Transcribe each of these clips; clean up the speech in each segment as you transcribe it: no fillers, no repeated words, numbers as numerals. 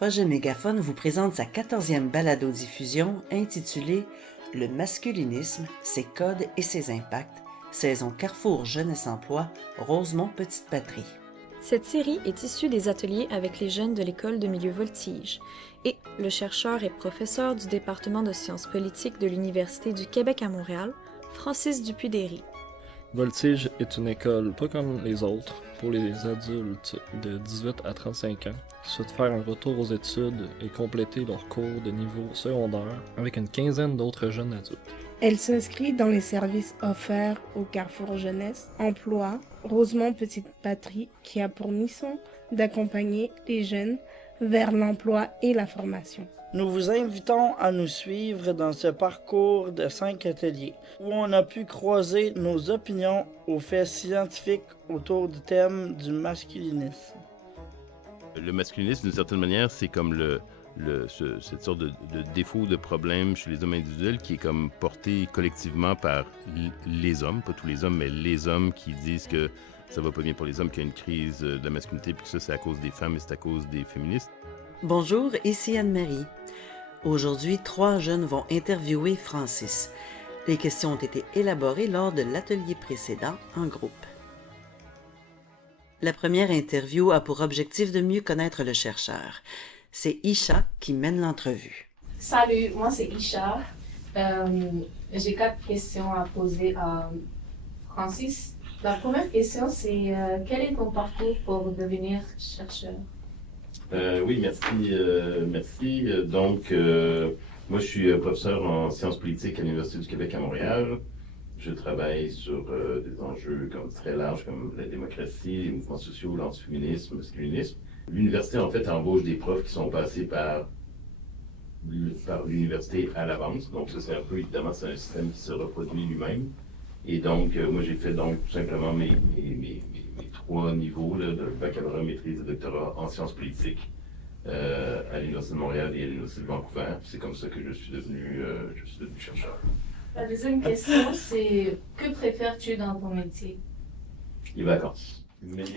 Projet Mégaphone vous présente sa 14e balado-diffusion intitulée « Le masculinisme, ses codes et ses impacts », saison Carrefour Jeunesse Emploi, Rosemont-Petite-Patrie. Cette série est issue des ateliers avec les jeunes de l'école de milieu Voltige et le chercheur et professeur du département de sciences politiques de l'Université du Québec à Montréal, Francis Dupuy-Derry. Voltige est une école pas comme les autres pour les adultes de 18 à 35 ans qui souhaitent faire un retour aux études et compléter leurs cours de niveau secondaire avec une quinzaine d'autres jeunes adultes. Elle s'inscrit dans les services offerts au Carrefour Jeunesse Emploi Rosemont-Petite-Patrie qui a pour mission d'accompagner les jeunes vers l'emploi et la formation. Nous vous invitons à nous suivre dans ce parcours de 5 ateliers où on a pu croiser nos opinions aux faits scientifiques autour du thème du masculinisme. Le masculinisme, d'une certaine manière, c'est comme cette sorte de défaut, de problème chez les hommes individuels qui est comme porté collectivement par les hommes, pas tous les hommes, mais les hommes qui disent que ça va pas bien pour les hommes, qu'il y a une crise de la masculinité, puis que ça, c'est à cause des femmes et c'est à cause des féministes. Bonjour, ici Anne-Marie. Aujourd'hui, 3 jeunes vont interviewer Francis. Les questions ont été élaborées lors de l'atelier précédent en groupe. La première interview a pour objectif de mieux connaître le chercheur. C'est Isha qui mène l'entrevue. Salut, moi c'est Isha. J'ai 4 questions à poser à Francis. La première question, c'est quel est ton parcours pour devenir chercheur? Oui, merci. Donc, moi, je suis professeur en sciences politiques à l'Université du Québec à Montréal. Je travaille sur des enjeux très larges comme la démocratie, les mouvements sociaux, l'antiféminisme, le masculinisme. L'université, en fait, embauche des profs qui sont passés par l'université à l'avance. Donc, ça, c'est un peu, évidemment, c'est un système qui se reproduit lui-même. Et donc, moi, j'ai fait donc tout simplement mes 3 niveaux là, de baccalauréat, maîtrise et doctorat en sciences politiques à l'Université de Montréal et à l'Université de Vancouver. C'est comme ça que je suis devenu chercheur. La deuxième question, c'est que préfères-tu dans ton métier? Les vacances. Mais, Tout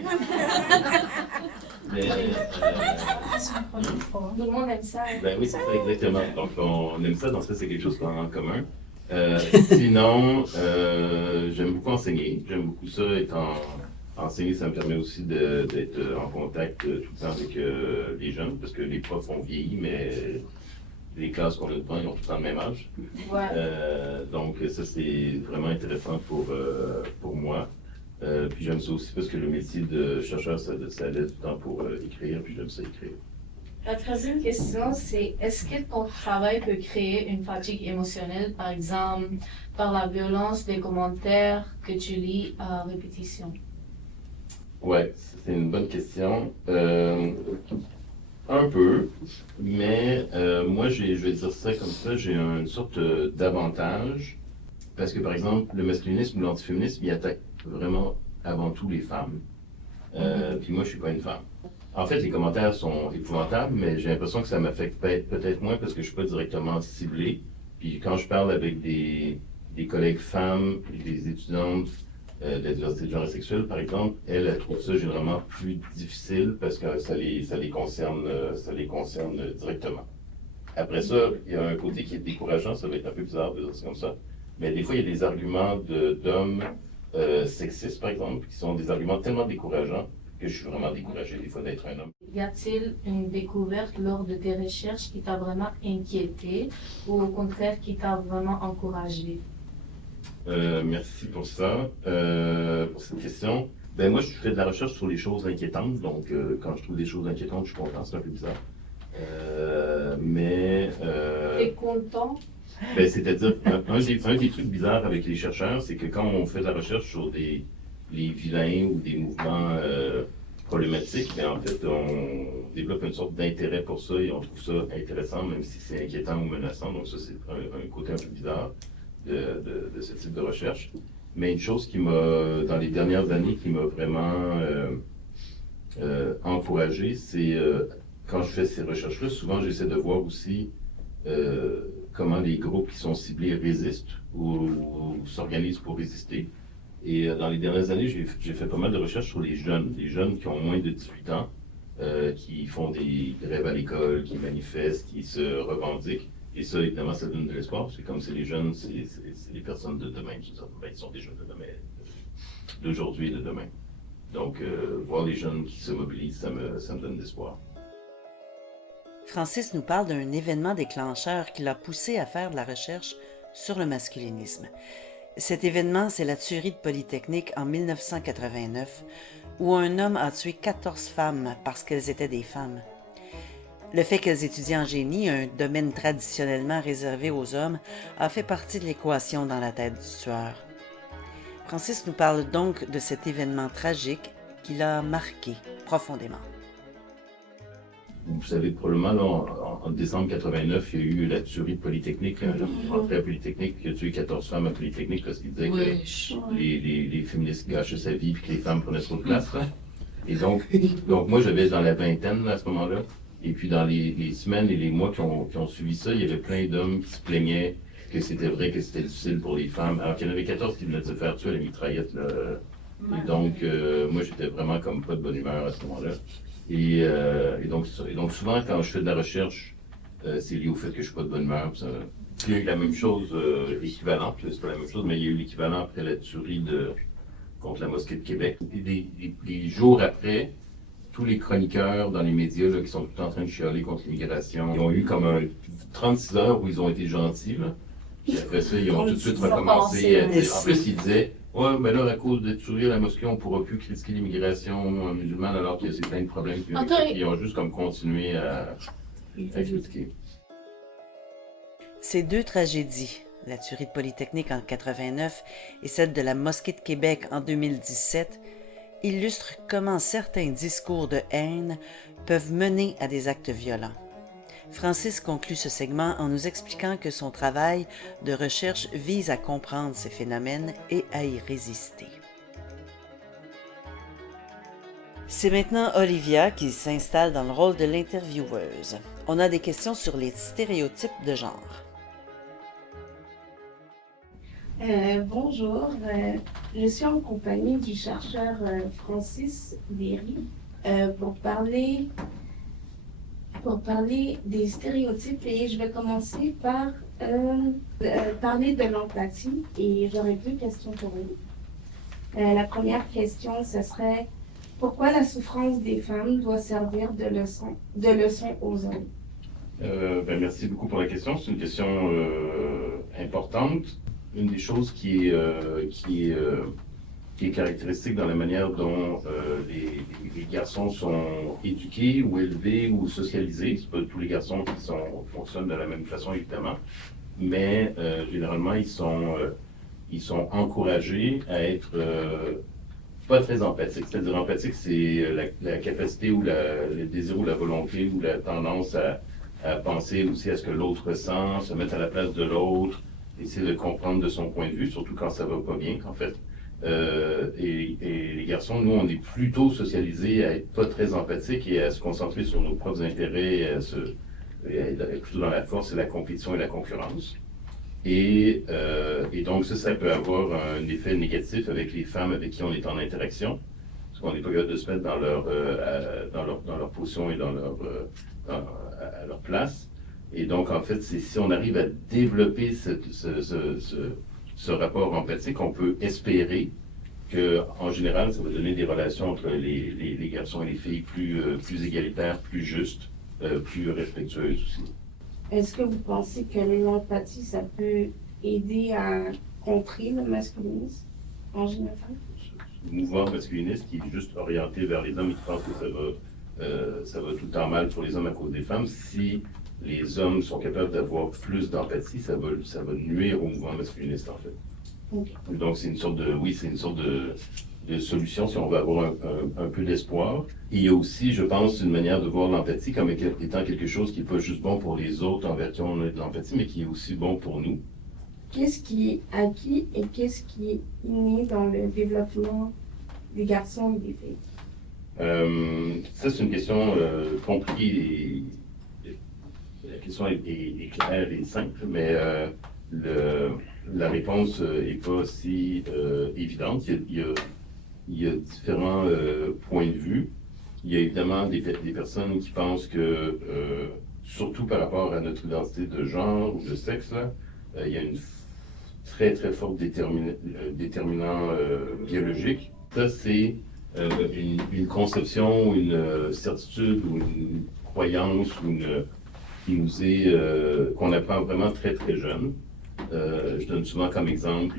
le monde aime ça. Ben oui, c'est ça, exactement. Donc, on aime ça, donc ça, c'est quelque chose qu'on a en commun. Sinon, j'aime beaucoup enseigner. J'aime beaucoup ça. Enseigner, ça me permet aussi d'être en contact tout le temps avec les jeunes, parce que les profs ont vieilli, mais les classes qu'on a devant, ils ont tout le temps le même âge. Ouais. Donc, ça, c'est vraiment intéressant pour moi. Puis j'aime ça aussi parce que le métier de chercheur, ça laisse du temps pour écrire, puis j'aime ça écrire. La troisième question, c'est est-ce que ton travail peut créer une fatigue émotionnelle, par exemple, par la violence des commentaires que tu lis à répétition? Ouais, c'est une bonne question. Un peu, mais moi, je vais dire ça comme ça, j'ai une sorte d'avantage, parce que par exemple, le masculinisme ou l'antiféminisme, il attaque vraiment avant tout les femmes. Puis moi, je suis pas une femme. En fait, les commentaires sont épouvantables, mais j'ai l'impression que ça m'affecte peut-être moins parce que je suis pas directement ciblé. Puis quand je parle avec des collègues femmes, des étudiantes de la diversité de genre et sexuelle, par exemple, elles trouvent ça généralement plus difficile parce que ça les concerne directement. Après ça, il y a un côté qui est décourageant, ça va être un peu bizarre de dire ça comme ça, mais des fois, il y a des arguments d'hommes sexistes, par exemple, qui sont des arguments tellement décourageants que je suis vraiment découragé des fois d'être un homme. Y a-t-il une découverte lors de tes recherches qui t'a vraiment inquiété ou au contraire qui t'a vraiment encouragé? Merci pour ça, pour cette question. Ben moi, je fais de la recherche sur les choses inquiétantes, donc quand je trouve des choses inquiétantes, je suis content, c'est un peu bizarre. T'es content? Ben, c'est-à-dire, un des trucs bizarres avec les chercheurs, c'est que quand on fait de la recherche sur les vilains ou des mouvements problématiques, ben, en fait, on développe une sorte d'intérêt pour ça et on trouve ça intéressant, même si c'est inquiétant ou menaçant. Donc ça, c'est un côté un peu bizarre de ce type de recherche. Mais une chose dans les dernières années, qui m'a vraiment encouragé, c'est quand je fais ces recherches-là, souvent j'essaie de voir aussi comment les groupes qui sont ciblés résistent ou s'organisent pour résister. Et dans les dernières années, j'ai fait pas mal de recherches sur les jeunes qui ont moins de 18 ans, qui font des grèves à l'école, qui manifestent, qui se revendiquent. Et ça, évidemment, ça donne de l'espoir, parce que comme c'est les jeunes, c'est les personnes de demain. Ils sont des jeunes de demain, d'aujourd'hui et de demain. Donc, voir les jeunes qui se mobilisent, ça me donne de l'espoir. Francis nous parle d'un événement déclencheur qui l'a poussé à faire de la recherche sur le masculinisme. Cet événement, c'est la tuerie de Polytechnique en 1989, où un homme a tué 14 femmes parce qu'elles étaient des femmes. Le fait qu'elles étudient en génie, un domaine traditionnellement réservé aux hommes, a fait partie de l'équation dans la tête du tueur. Francis nous parle donc de cet événement tragique qui l'a marqué profondément. Vous savez, probablement, là, en décembre 89, il y a eu la tuerie de Polytechnique. Rentré à Polytechnique, qui a tué 14 femmes à Polytechnique parce qu'il disait que les féministes gâchaient sa vie et que les femmes prenaient trop de place. Là. Et donc moi, j'avais dans la vingtaine là, à ce moment-là. Et puis, dans les semaines et les mois qui ont suivi ça, il y avait plein d'hommes qui se plaignaient que c'était vrai que c'était difficile pour les femmes. Alors qu'il y en avait 14 qui venaient de se faire tuer à la mitraillette. Là. Et donc, moi, j'étais vraiment comme pas de bonne humeur à ce moment-là. Et donc souvent, quand je fais de la recherche, c'est lié au fait que je suis pas de bonne humeur. Il y a eu la même chose, équivalente, c'est pas la même chose, mais il y a eu l'équivalent après la tuerie contre la mosquée de Québec. Et des jours après, tous les chroniqueurs dans les médias là, qui sont tout le temps en train de chialer contre l'immigration, ils ont eu comme 36 heures où ils ont été gentils. Là. Puis après ça, ils ont tout de suite recommencé à dire. En plus, ils disaient ouais, mais là, à cause de tuerie à la mosquée, on ne pourra plus critiquer l'immigration musulmane alors qu'il y a plein de problèmes. Ils ont juste comme continué à critiquer. Ces deux tragédies, la tuerie de Polytechnique en 89 et celle de la mosquée de Québec en 2017, illustrent comment certains discours de haine peuvent mener à des actes violents. Francis conclut ce segment en nous expliquant que son travail de recherche vise à comprendre ces phénomènes et à y résister. C'est maintenant Olivia qui s'installe dans le rôle de l'intervieweuse. On a des questions sur les stéréotypes de genre. Bonjour, je suis en compagnie du chercheur Francis Derry pour parler des stéréotypes et je vais commencer par parler de l'empathie et j'aurais deux questions pour vous. La première question, ce serait pourquoi la souffrance des femmes doit servir de leçon aux hommes? Merci beaucoup pour la question. C'est une question importante. Une des choses qui est caractéristique dans la manière dont les garçons sont éduqués ou élevés ou socialisés. C'est pas tous les garçons qui fonctionnent de la même façon, évidemment, mais généralement, ils sont encouragés à être pas très empathiques. C'est-à-dire empathique, c'est la capacité ou le désir ou la volonté ou la tendance à penser aussi à ce que l'autre ressent, se mettre à la place de l'autre, essayer de comprendre de son point de vue, surtout quand ça va pas bien, en fait. Et les garçons, nous, on est plutôt socialisés à être pas très empathiques et à se concentrer sur nos propres intérêts, et à être plutôt dans la force et la compétition et la concurrence. Et donc ça peut avoir un effet négatif avec les femmes avec qui on est en interaction, parce qu'on n'est pas capable de se mettre dans leur position et à leur place. Et donc, en fait, c'est si on arrive à développer ce rapport empathique, on peut espérer qu'en général, ça va donner des relations entre les garçons et les filles plus égalitaires, plus justes, plus respectueuses aussi. Est-ce que vous pensez que l'empathie, ça peut aider à contrer le masculinisme en général? Le mouvement masculiniste qui est juste orienté vers les hommes, il pense que ça va tout le temps mal pour les hommes à cause des femmes. Si les hommes sont capables d'avoir plus d'empathie, ça va nuire au mouvement masculiniste, en fait. Okay. Donc, c'est une sorte de solution si on veut avoir un peu d'espoir. Et il y a aussi, je pense, une manière de voir l'empathie comme étant quelque chose qui n'est pas juste bon pour les autres envers qui on a de l'empathie, mais qui est aussi bon pour nous. Qu'est-ce qui est acquis et qu'est-ce qui est inné dans le développement des garçons et des filles? Ça, c'est une question compliquée. La question est claire et simple, mais la réponse n'est pas aussi évidente. Il y a différents points de vue. Il y a évidemment des personnes qui pensent que, surtout par rapport à notre identité de genre ou de sexe, là, il y a une très très forte déterminant biologique. Ça, c'est une conception, ou une certitude ou une croyance ou qui nous est qu'on apprend vraiment très très jeune. Je donne souvent comme exemple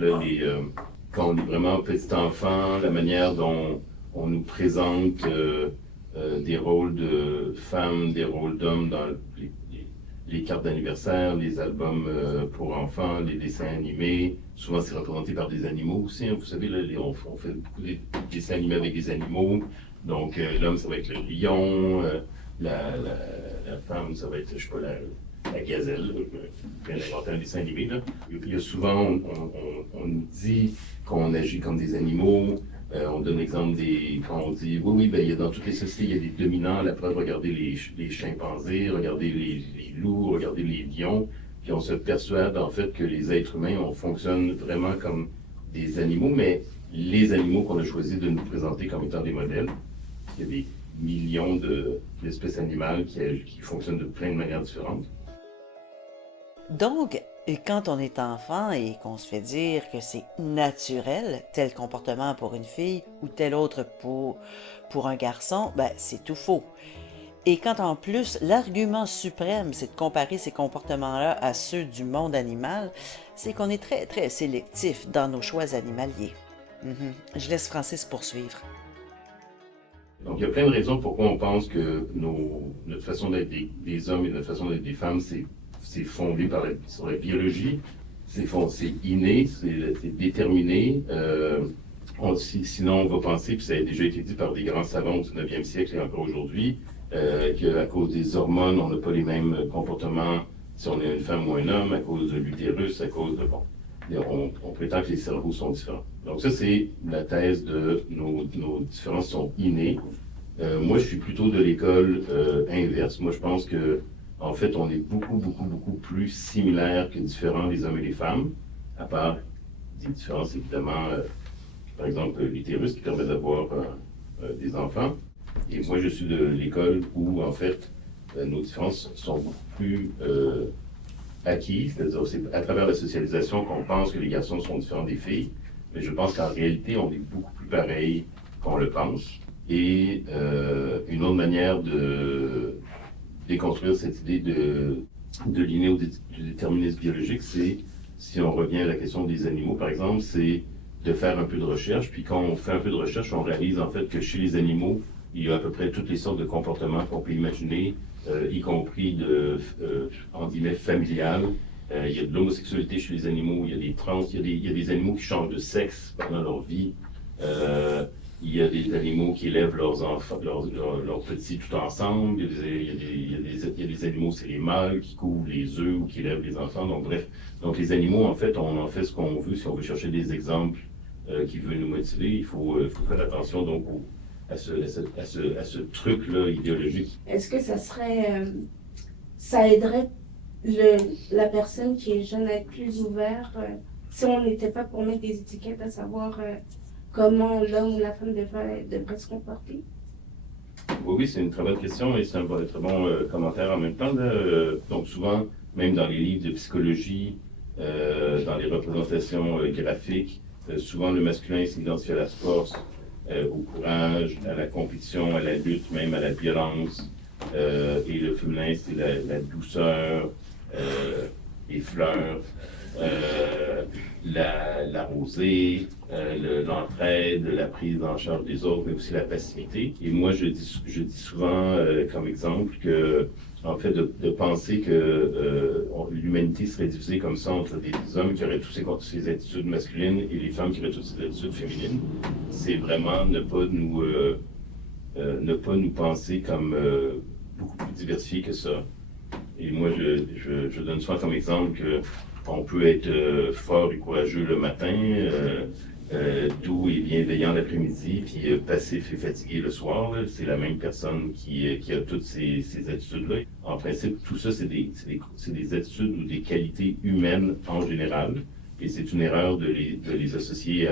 quand on est vraiment petit enfant, la manière dont on nous présente des rôles de femmes, des rôles d'hommes dans les cartes d'anniversaire, les albums pour enfants, les dessins animés. Souvent, c'est représenté par des animaux aussi. Hein. Vous savez, là, on fait beaucoup de dessins animés avec des animaux. Donc, l'homme, ça va être le lion. La femme, ça va être, je sais pas, la gazelle. Je viens d'inventer un dessin animé. Là. Il y a souvent, on nous dit qu'on agit comme des animaux. On donne l'exemple quand on dit, oui, ben, dans toutes les sociétés, il y a des dominants. La preuve, regardez les chimpanzés, regardez les loups, regardez les lions. Puis on se persuade, en fait, que les êtres humains, on fonctionne vraiment comme des animaux, mais les animaux qu'on a choisi de nous présenter comme étant des modèles, il y a des millions d'espèces animales qui fonctionnent de plein de manières différentes. Donc, quand on est enfant et qu'on se fait dire que c'est naturel, tel comportement pour une fille ou tel autre pour un garçon, ben c'est tout faux. Et quand en plus, l'argument suprême, c'est de comparer ces comportements-là à ceux du monde animal, c'est qu'on est très, très sélectif dans nos choix animaliers. Je laisse Francis poursuivre. Donc, il y a plein de raisons pourquoi on pense que notre façon d'être des hommes et notre façon d'être des femmes, c'est fondé sur la biologie, c'est inné, c'est déterminé. Sinon, on va penser, puis ça a déjà été dit par des grands savants du 9e siècle et encore aujourd'hui, qu'à cause des hormones, on n'a pas les mêmes comportements si on est une femme ou un homme, à cause de l'utérus, à cause de... Bon, on prétend que les cerveaux sont différents. Donc ça, c'est la thèse de nos différences sont innées. Moi, je suis plutôt de l'école inverse. Moi, je pense que en fait, on est beaucoup, beaucoup, beaucoup plus similaires que différents, les hommes et les femmes, à part des différences, évidemment, par exemple, l'utérus qui permet d'avoir des enfants. Et moi, je suis de l'école où, en fait, nos différences sont beaucoup plus acquises. C'est-à-dire, c'est à travers la socialisation qu'on pense que les garçons sont différents des filles. Mais je pense qu'en réalité, on est beaucoup plus pareil qu'on le pense. Et une autre manière de déconstruire cette idée de l'inné ou du déterminisme biologique, c'est, si on revient à la question des animaux, par exemple, c'est de faire un peu de recherche. Puis quand on fait un peu de recherche, on réalise en fait que chez les animaux, il y a à peu près toutes les sortes de comportements qu'on peut imaginer, y compris en guillemets, familial. Il y a de l'homosexualité chez les animaux, il y a des trans, il y a des animaux qui changent de sexe pendant leur vie. Il y a des animaux qui élèvent leurs enfants, leurs petits tout ensemble. Il y a des animaux, c'est les mâles qui couvrent les œufs ou qui élèvent les enfants. Donc bref, donc les animaux, en fait, on en fait ce qu'on veut. Si on veut chercher des exemples qui veulent nous motiver, il faut faire attention donc à ce truc-là idéologique. Est-ce que ça aiderait la personne qui est jeune à être plus ouverte si on n'était pas pour mettre des étiquettes à savoir comment l'homme ou la femme devrait se comporter? Oui, c'est une très bonne question et c'est un très bon commentaire en même temps. Donc souvent, même dans les livres de psychologie, dans les représentations graphiques, souvent le masculin s'identifie à la force, au courage, à la compétition, à la lutte, même à la violence. Et le féminin, c'est la douceur, les fleurs, la rosée, l'entraide, la prise en charge des autres, mais aussi la passivité. Et moi, je dis souvent comme exemple que, en fait, de penser que l'humanité serait divisée comme ça entre des hommes qui auraient toutes ces attitudes masculines et les femmes qui auraient toutes ces attitudes féminines, c'est vraiment ne pas nous penser comme beaucoup plus diversifiés que ça. Et moi, je donne souvent comme exemple qu'on peut être fort et courageux le matin, doux et bienveillant l'après-midi, puis passif et fatigué le soir. Là. C'est la même personne qui a toutes ces attitudes-là. En principe, tout ça, c'est des attitudes ou des qualités humaines en général. Et c'est une erreur de les associer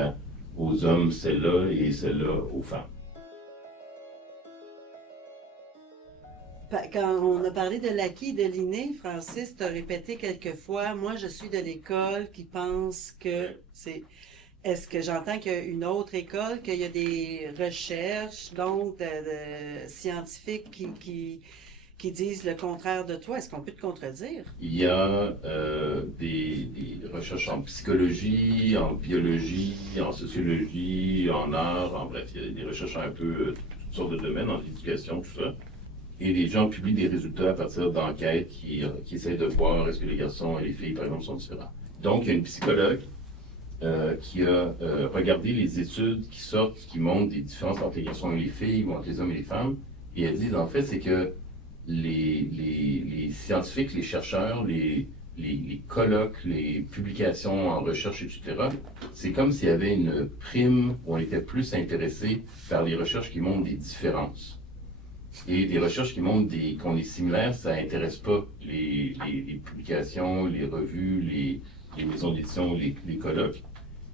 aux hommes, celles-là, et celles-là aux femmes. Quand on a parlé de l'acquis de l'inné, Francis, tu as répété quelques fois, moi je suis de l'école qui pense que c'est... Est-ce que j'entends qu'il y a une autre école, qu'il y a des recherches, donc, de scientifiques qui disent le contraire de toi? Est-ce qu'on peut te contredire? Il y a des recherches en psychologie, en biologie, en sociologie, en art, en bref, il y a des recherches un peu toutes sortes de domaines, en éducation, tout ça. Et les gens publient des résultats à partir d'enquêtes qui essaient de voir est-ce que les garçons et les filles, par exemple, sont différents. Donc, il y a une psychologue qui a regardé les études qui sortent, qui montrent des différences entre les garçons et les filles, ou entre les hommes et les femmes, et elle dit, en fait, c'est que les scientifiques, les chercheurs, les colloques, les publications en recherche, etc., c'est comme s'il y avait une prime où on était plus intéressé par les recherches qui montrent des différences. Et des recherches qui montrent qu'on est similaires, ça n'intéresse pas les publications, les revues, les maisons d'édition, les colloques.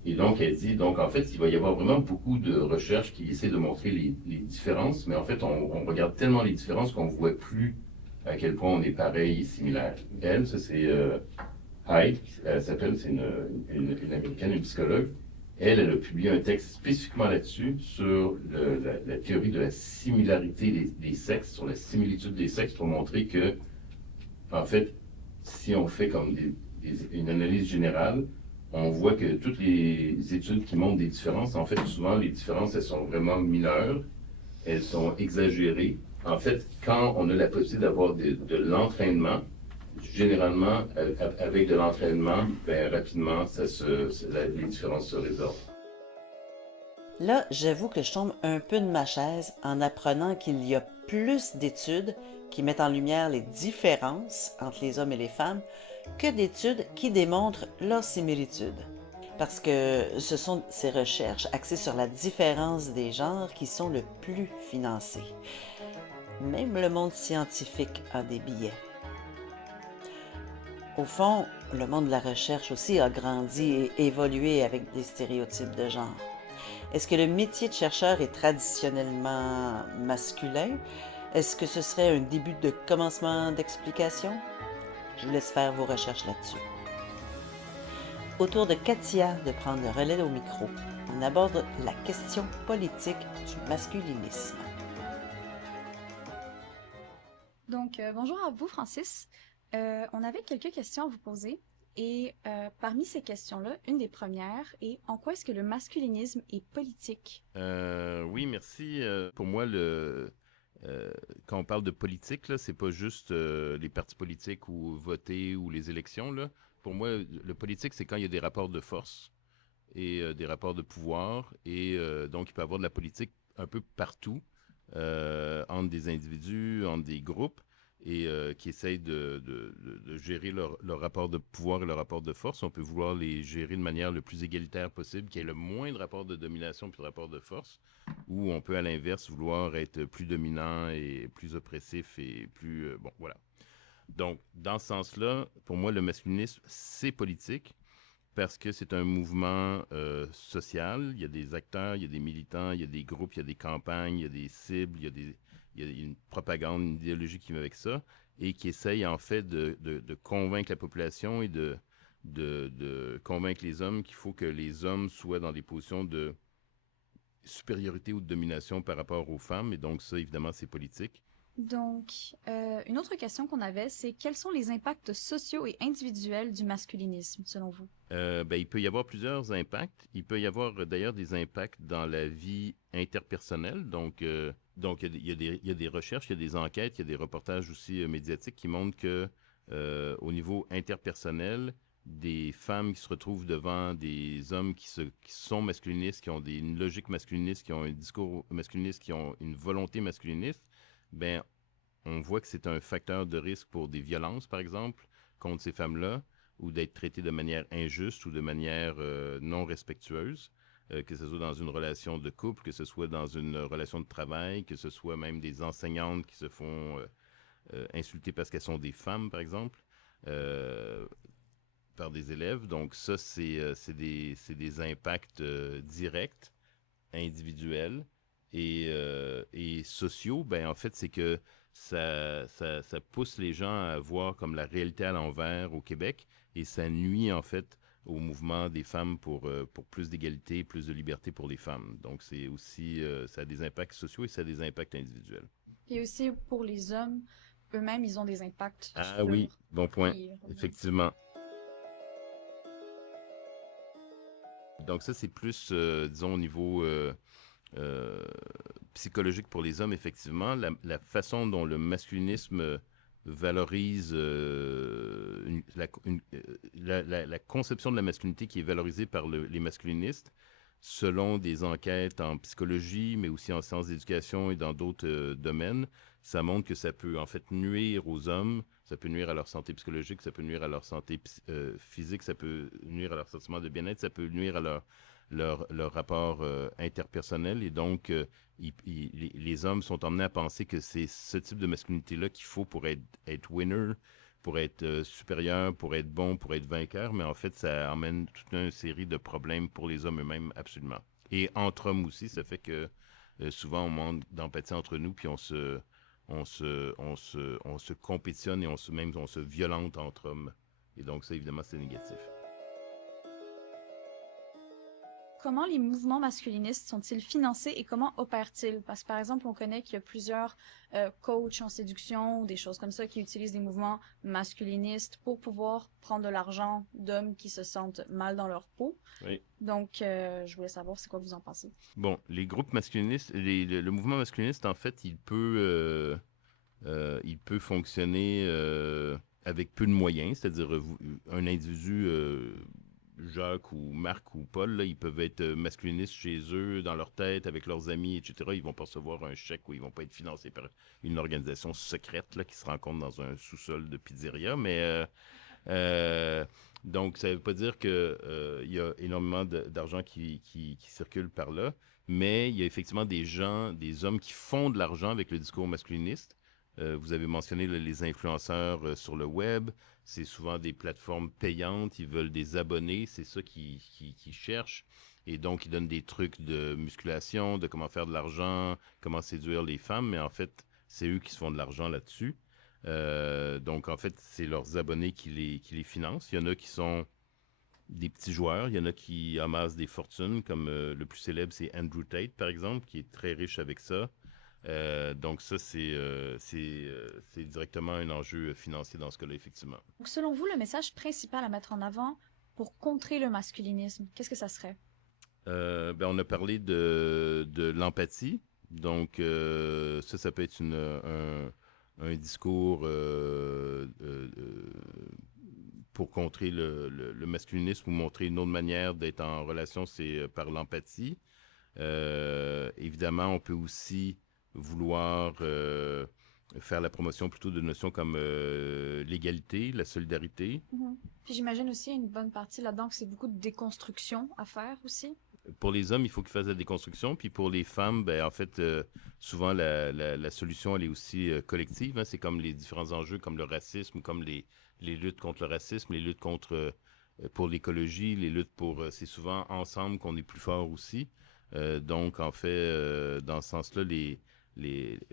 Et donc, elle dit, donc en fait, il va y avoir vraiment beaucoup de recherches qui essaient de montrer les différences, mais en fait, on regarde tellement les différences qu'on ne voit plus à quel point on est pareil et similaire. Elle, ça c'est Hyde, elle s'appelle, c'est une américaine, une psychologue. Elle a publié un texte spécifiquement là-dessus, sur la théorie de la similarité des sexes, sur la similitude des sexes, pour montrer que, en fait, si on fait comme une analyse générale, on voit que toutes les études qui montrent des différences, en fait, souvent, les différences, elles sont vraiment mineures, elles sont exagérées. En fait, quand on a la possibilité d'avoir de l'entraînement, généralement, avec de l'entraînement, ben, rapidement, les différences se résorbent. Là, j'avoue que je tombe un peu de ma chaise en apprenant qu'il y a plus d'études qui mettent en lumière les différences entre les hommes et les femmes que d'études qui démontrent leurs similitudes. Parce que ce sont ces recherches axées sur la différence des genres qui sont le plus financées. Même le monde scientifique a des billets. Au fond, le monde de la recherche aussi a grandi et évolué avec des stéréotypes de genre. Est-ce que le métier de chercheur est traditionnellement masculin? Est-ce que ce serait un début de commencement d'explication? Je vous laisse faire vos recherches là-dessus. Autour de Katia de prendre le relais au micro, on aborde la question politique du masculinisme. Donc, bonjour à vous, Francis. On avait quelques questions à vous poser. Et parmi ces questions-là, une des premières est en quoi est-ce que le masculinisme est politique? Oui, merci. Pour moi, quand on parle de politique, là, c'est pas juste les partis politiques ou voter ou les élections. Là. Pour moi, le politique, c'est quand il y a des rapports de force et des rapports de pouvoir. Et donc, il peut y avoir de la politique un peu partout, entre des individus, entre des groupes, et qui essayent de gérer leur rapport de pouvoir et leur rapport de force. On peut vouloir les gérer de manière le plus égalitaire possible, qu'il y ait le moins de rapport de domination puis de rapport de force, ou on peut à l'inverse vouloir être plus dominant et plus oppressif et plus... bon, voilà. Donc, dans ce sens-là, pour moi, le masculinisme, c'est politique parce que c'est un mouvement social. Il y a des acteurs, il y a des militants, il y a des groupes, il y a des campagnes, il y a des cibles, il y a une propagande, une idéologie qui va avec ça et qui essaye en fait de convaincre la population et de convaincre les hommes qu'il faut que les hommes soient dans des positions de supériorité ou de domination par rapport aux femmes. Et donc ça, évidemment, c'est politique. Donc, une autre question qu'on avait, c'est quels sont les impacts sociaux et individuels du masculinisme, selon vous? Il peut y avoir plusieurs impacts. Il peut y avoir d'ailleurs des impacts dans la vie interpersonnelle. Donc il y a des recherches, il y a des enquêtes, il y a des reportages aussi médiatiques qui montrent que au niveau interpersonnel, des femmes qui se retrouvent devant des hommes qui sont masculinistes, qui ont une logique masculiniste, qui ont un discours masculiniste, qui ont une volonté masculiniste, ben on voit que c'est un facteur de risque pour des violences, par exemple, contre ces femmes-là, ou d'être traitées de manière injuste ou de manière non respectueuse, que ce soit dans une relation de couple, que ce soit dans une relation de travail, que ce soit même des enseignantes qui se font insulter parce qu'elles sont des femmes, par exemple, par des élèves. Donc ça, c'est des impacts directs, individuels et sociaux. Ben en fait, c'est que ça pousse les gens à voir comme la réalité à l'envers au Québec et ça nuit en fait au mouvement des femmes pour plus d'égalité, plus de liberté pour les femmes. Donc c'est aussi, ça a des impacts sociaux et ça a des impacts individuels. Et aussi pour les hommes, eux-mêmes, ils ont des impacts Ah oui, bon point, effectivement. Donc ça, c'est plus, disons, au niveau psychologique pour les hommes, effectivement. La façon dont le masculinisme valorise la conception de la masculinité qui est valorisée par les masculinistes, selon des enquêtes en psychologie, mais aussi en sciences d'éducation et dans d'autres domaines, ça montre que ça peut en fait nuire aux hommes, ça peut nuire à leur santé psychologique, ça peut nuire à leur santé physique, ça peut nuire à leur sentiment de bien-être, ça peut nuire à leur rapport interpersonnel. Et donc, les hommes sont emmenés à penser que c'est ce type de masculinité-là qu'il faut pour être winner, pour être supérieur, pour être bon, pour être vainqueur, mais en fait, ça emmène toute une série de problèmes pour les hommes eux-mêmes, absolument. Et entre hommes aussi, ça fait que souvent, on manque d'empathie entre nous, puis on se compétitionne et on se violente entre hommes. Et donc ça, évidemment, c'est négatif. Comment les mouvements masculinistes sont-ils financés et comment opèrent-ils? Parce que, par exemple, on connaît qu'il y a plusieurs coachs en séduction ou des choses comme ça qui utilisent des mouvements masculinistes pour pouvoir prendre de l'argent d'hommes qui se sentent mal dans leur peau. Oui. Donc, je voulais savoir, c'est quoi vous en pensez? Bon, les groupes masculinistes, le mouvement masculiniste, en fait, il peut fonctionner avec peu de moyens, c'est-à-dire un individu... Jacques ou Marc ou Paul, là, ils peuvent être masculinistes chez eux, dans leur tête, avec leurs amis, etc. Ils vont pas recevoir un chèque ou ils vont pas être financés par une organisation secrète là, qui se rencontre dans un sous-sol de pizzeria. Mais donc, ça veut pas dire que il y a énormément d'argent qui circule par là, mais il y a effectivement des hommes qui font de l'argent avec le discours masculiniste. Vous avez mentionné les influenceurs sur le web. C'est souvent des plateformes payantes. Ils veulent des abonnés. C'est ça qu'ils cherchent. Et donc, ils donnent des trucs de musculation, de comment faire de l'argent, comment séduire les femmes. Mais en fait, c'est eux qui se font de l'argent là-dessus. Donc, en fait, c'est leurs abonnés qui les financent. Il y en a qui sont des petits joueurs. Il y en a qui amassent des fortunes, comme le plus célèbre, c'est Andrew Tate, par exemple, qui est très riche avec ça. Donc ça, c'est directement un enjeu financier dans ce cas-là, effectivement. Donc, selon vous, le message principal à mettre en avant pour contrer le masculinisme, qu'est-ce que ça serait? On a parlé de l'empathie. Donc ça peut être un discours pour contrer le masculinisme ou montrer une autre manière d'être en relation, c'est par l'empathie. Évidemment, on peut aussi vouloir faire la promotion plutôt de notions comme l'égalité, la solidarité. Mm-hmm. Puis j'imagine aussi une bonne partie là-dedans que c'est beaucoup de déconstruction à faire aussi. Pour les hommes, il faut qu'ils fassent la déconstruction. Puis pour les femmes, en fait, souvent la solution, elle est aussi collective. Hein. C'est comme les différents enjeux, comme le racisme, comme les luttes contre le racisme, les luttes pour l'écologie, les luttes c'est souvent ensemble qu'on est plus fort aussi. Donc, en fait, dans ce sens-là,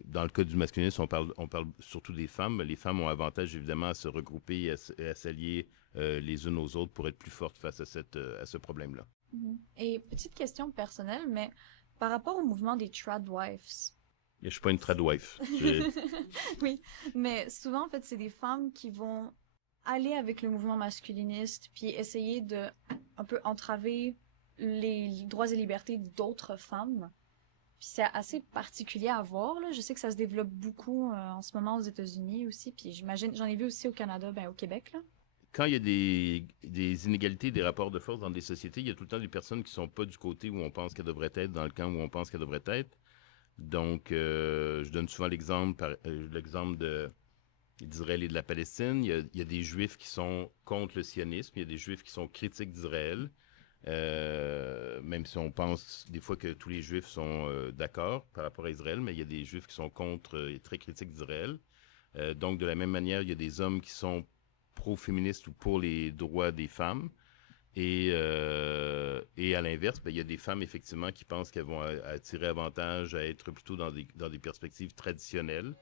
dans le cas du masculinisme, on parle surtout des femmes. Les femmes ont avantage, évidemment, à se regrouper et à s'allier les unes aux autres pour être plus fortes face à ce problème-là. Mm-hmm. Et petite question personnelle, mais par rapport au mouvement des tradwives. Je suis pas une tradwife. Oui, mais souvent, en fait, c'est des femmes qui vont aller avec le mouvement masculiniste puis essayer de un peu entraver les droits et libertés d'autres femmes. Puis c'est assez particulier à voir, là. Je sais que ça se développe beaucoup en ce moment aux États-Unis aussi, puis j'imagine, j'en ai vu aussi au Canada, au Québec, là. Quand il y a des inégalités, des rapports de force dans des sociétés, il y a tout le temps des personnes qui sont pas du côté où on pense qu'elles devraient être, dans le camp où on pense qu'elles devraient être. Donc, je donne souvent l'exemple d'Israël et de la Palestine. Il y a des Juifs qui sont contre le sionisme, il y a des Juifs qui sont critiques d'Israël. Même si on pense des fois que tous les Juifs sont d'accord par rapport à Israël, mais il y a des Juifs qui sont contre et très critiques d'Israël. Donc, de la même manière, il y a des hommes qui sont pro-féministes ou pour les droits des femmes. Et à l'inverse, il y a des femmes, effectivement, qui pensent qu'elles vont attirer avantage à être plutôt dans des perspectives traditionnelles.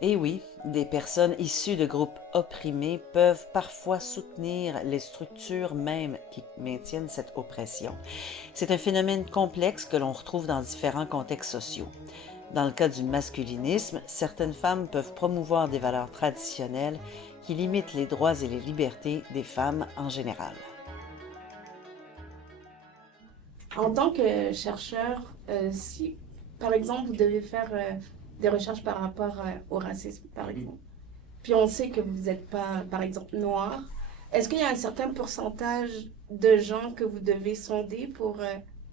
Et oui, des personnes issues de groupes opprimés peuvent parfois soutenir les structures mêmes qui maintiennent cette oppression. C'est un phénomène complexe que l'on retrouve dans différents contextes sociaux. Dans le cas du masculinisme, certaines femmes peuvent promouvoir des valeurs traditionnelles qui limitent les droits et les libertés des femmes en général. En tant que chercheur, si par exemple vous devez faire des recherches par rapport au racisme, par exemple, puis on sait que vous n'êtes pas, par exemple, noir, est-ce qu'il y a un certain pourcentage de gens que vous devez sonder pour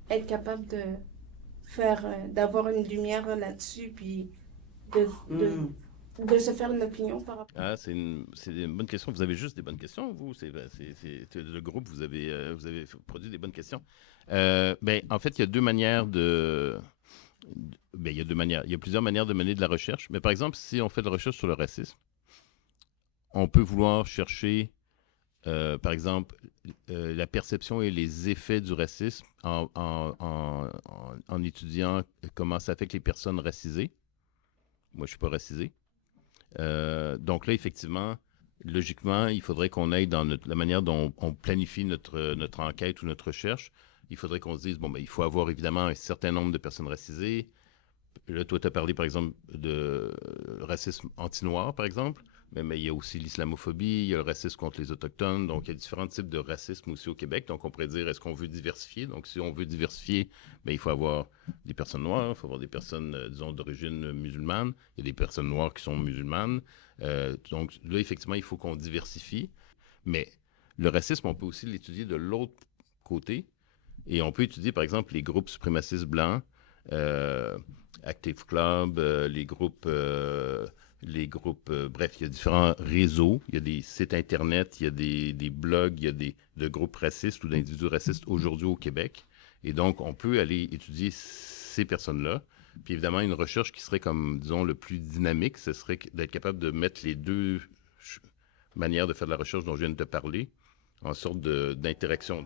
être capable de faire, d'avoir une lumière là-dessus, puis de se faire une opinion par rapport? Ah, c'est une bonne question. Vous avez juste des bonnes questions, vous. C'est le groupe, vous avez produit des bonnes questions. En fait, il y a deux manières il y a plusieurs manières de mener de la recherche. Mais par exemple, si on fait de la recherche sur le racisme, on peut vouloir chercher, par exemple, la perception et les effets du racisme en étudiant comment ça affecte les personnes racisées. Moi, je ne suis pas racisé. Donc là, effectivement, logiquement, il faudrait qu'on aille dans la manière dont on planifie notre enquête ou notre recherche. Il faudrait qu'on se dise, il faut avoir évidemment un certain nombre de personnes racisées. Là, toi, tu as parlé, par exemple, de racisme anti-noir, par exemple. Mais il y a aussi l'islamophobie, il y a le racisme contre les Autochtones. Donc, il y a différents types de racisme aussi au Québec. Donc, on pourrait dire, est-ce qu'on veut diversifier? Donc, si on veut diversifier, il faut avoir des personnes noires, il faut avoir des personnes, disons, d'origine musulmane. Il y a des personnes noires qui sont musulmanes. Donc, là, effectivement, il faut qu'on diversifie. Mais le racisme, on peut aussi l'étudier de l'autre côté. Et on peut étudier, par exemple, les groupes suprémacistes blancs, Active Club, les groupes, bref, il y a différents réseaux, il y a des sites Internet, il y a des blogs, il y a de groupes racistes ou d'individus racistes aujourd'hui au Québec. Et donc, on peut aller étudier ces personnes-là. Puis évidemment, une recherche qui serait comme, disons, le plus dynamique, ce serait d'être capable de mettre les deux manières de faire de la recherche dont je viens de te parler en sorte d'interaction.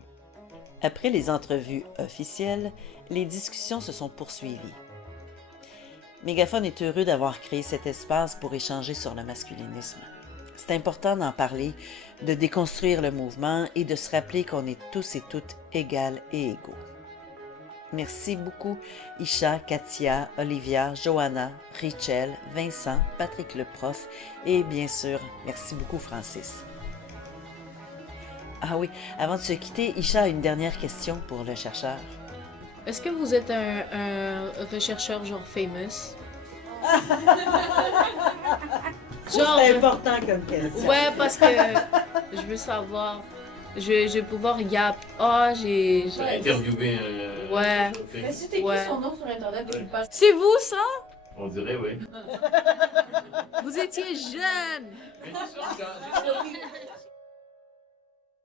Après les entrevues officielles, les discussions se sont poursuivies. Mégaphone est heureux d'avoir créé cet espace pour échanger sur le masculinisme. C'est important d'en parler, de déconstruire le mouvement et de se rappeler qu'on est tous et toutes égales et égaux. Merci beaucoup Isha, Katia, Olivia, Johanna, Richel, Vincent, Patrick le prof et bien sûr, merci beaucoup Francis. Ah oui, avant de se quitter, Isha a une dernière question pour le chercheur. Est-ce que vous êtes un rechercheur genre famous? C'est important comme question. Ouais, parce que je veux savoir. Je vais pouvoir regarder. J'ai interviewé Ouais. Mais si t'écris son nom sur Internet, tu le passes. C'est vous, ça? On dirait, oui. Vous étiez jeune!